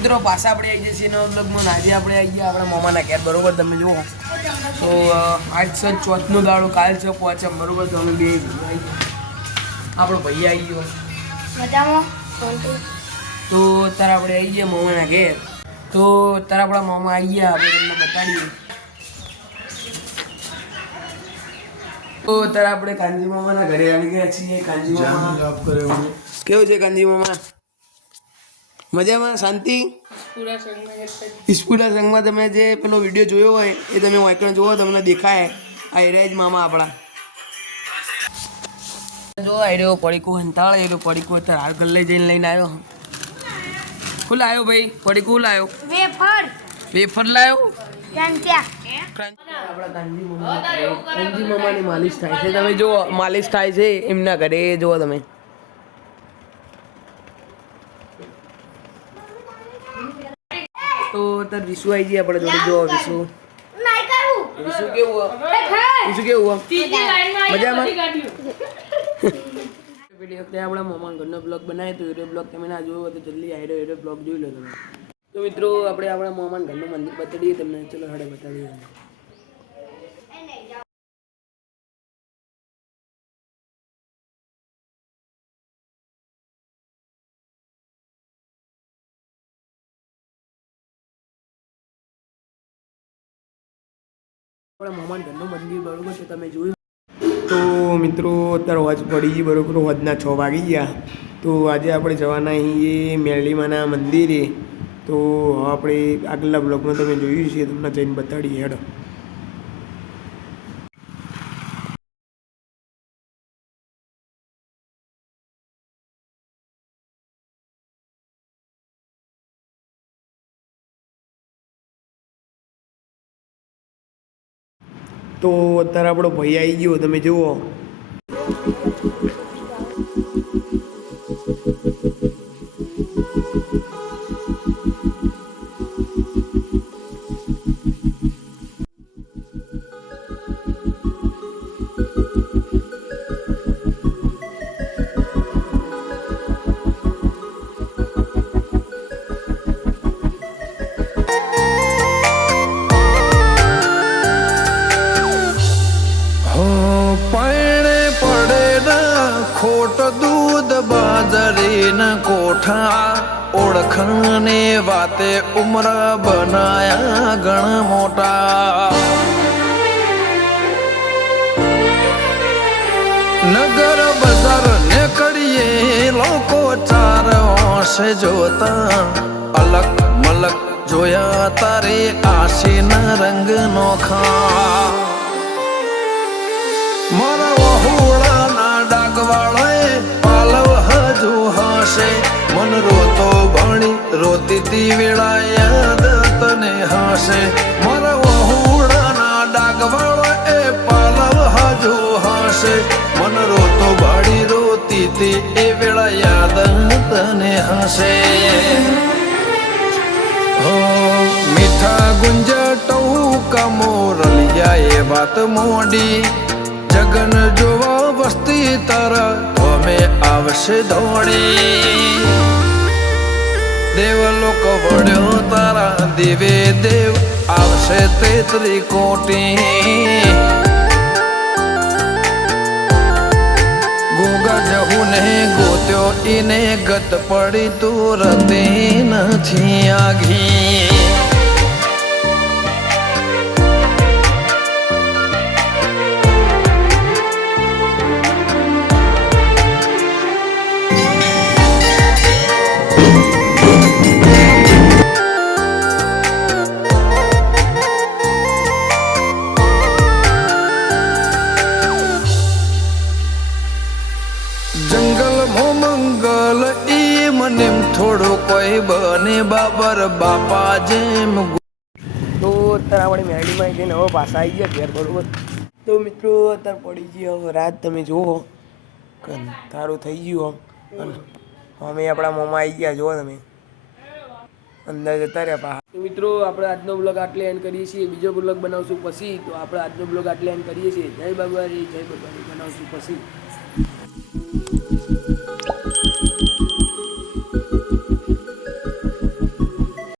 મિત્રો પાછા આપણે આવી જઈએ બ્લોગમાં અને આજે આપણે આવી ગયા આપણા મામાના ઘેર બરોબર? તમે જુઓ. તો આજ છે ચોથનો દાડો કાલ છે પહોંચે બરોબર? તમે બે આપણો ભાઈ આવી ગયો. તો? તારા આપણે આવી ગયા મામાના ઘેર. તો તારા આપણા મામા આવી ગયા આપણે તમને બતાડીએ. તો તારા આપણે કાનજી મામાના ઘરે આવી ગયા છીએ. કાનજી મામા કેવું છે કાંજી મામા? મજામાં? શાંતિ? ઈસ્પુરા સંઘમાં તમે જે પેલો વીડિયો જોયો હોય એ તમે વાંચણ જુઓ તમને દેખાય. આ એરિયા જ મામા આપણા. જો આર્યો પડીકું હંતાળ એરો પડીકું અત્યારે હાલ ઘર લઈ જઈને લઈને આવ્યો. હું લાવ્યો ભાઈ? પડીકું લાવ્યો વેફર. વેફર લાવ્યો માલિશ થાય છે. તમે જુઓ માલિશ થાય છે એમના ઘરે જુઓ તમે. તો તાર વિશુ આવી જઈએ આપણે જોડે. જો વિશુ. વિશુ કેવું વિશુ કેવું મજામાં? પેલી વખતે આપણા મામા ઘરનો બ્લોગ બનાવ્યો તો એરો બ્લોગ. તમે ના જોયો તો જલ્દી આયરો એરો બ્લોગ જોઈ લો તમે. તો મિત્રો આપણે આપણા મામા ઘરનું મંદિર બતાડીએ તમને. ચલો હડે બતાડીએ આપણા મામા ઘરનું મંદિર બરોબર છે, તમે જોયું? તો મિત્રો, અત્યારે હોજ પડી ગઈ બરોબર હોજના છ વાગી ગયા. તો આજે આપણે જવાના છીએ મેરડીમાના મંદિરે. તો આપણે આગલા બ્લોગમાં તમે જોયું છે તમને જઈને બતાડીએ હેડો. તો અત્યારે આપણો ભાઈ આવી ગયો તમે જુઓ. ખોટ દૂધ બાજરી ન કોઠા ઓળખણ વાતે ઉમર બનાયા ગણ મોટા. નગર બજાર ને કરીએ લોકો ચાર ઓશે જોતા, અલગ મલક જોયા તારે આશીના રંગ નોખા મારા રોતી તી વેળા યાદ તને હશે મારા વહુડાના ડાગવાળાએ પાલવ હજુ હશે મન રોતો ભાડી રોતી તી એ વેળા યાદ તને હશે હો મીઠા ગુંજટઉ કમોરલિયા એ વાત મોડી જગન જોવા વસ્તી તારા અમે આવશે દોડી દેવલોક વડ્યો તારા દેવે દેવ આવશે તે ત્રિકોટી ગોગા જહું ને ગોત્યો ઈને ગત પડી તું રતી નથી આઘી થોડો કોઈ બને બાબર બાપા જેમ તો અત્યારે આપણે મેરડીમાં જઈને હવે પાછા આવી ગયા ઘેર બરોબર? તો મિત્રો અત્યારે પડી ગઈ હવે રાત. તમે જુઓ કંથારું થઈ ગયું આમ. અને અમે આપણા મોમાં આવી ગયા જુઓ તમે. અંદર જતા રહ્યા પા મિત્રો આપણે આજનો બ્લોગ આટલે એન્ડ કરીએ છીએ. બીજો બ્લોગ બનાવશું પછી. તો આપણે આજનો બ્લોગ આટલે એન્ડ કરીએ છીએ. જય બાબારી જય બાબારી બનાવશું પછી.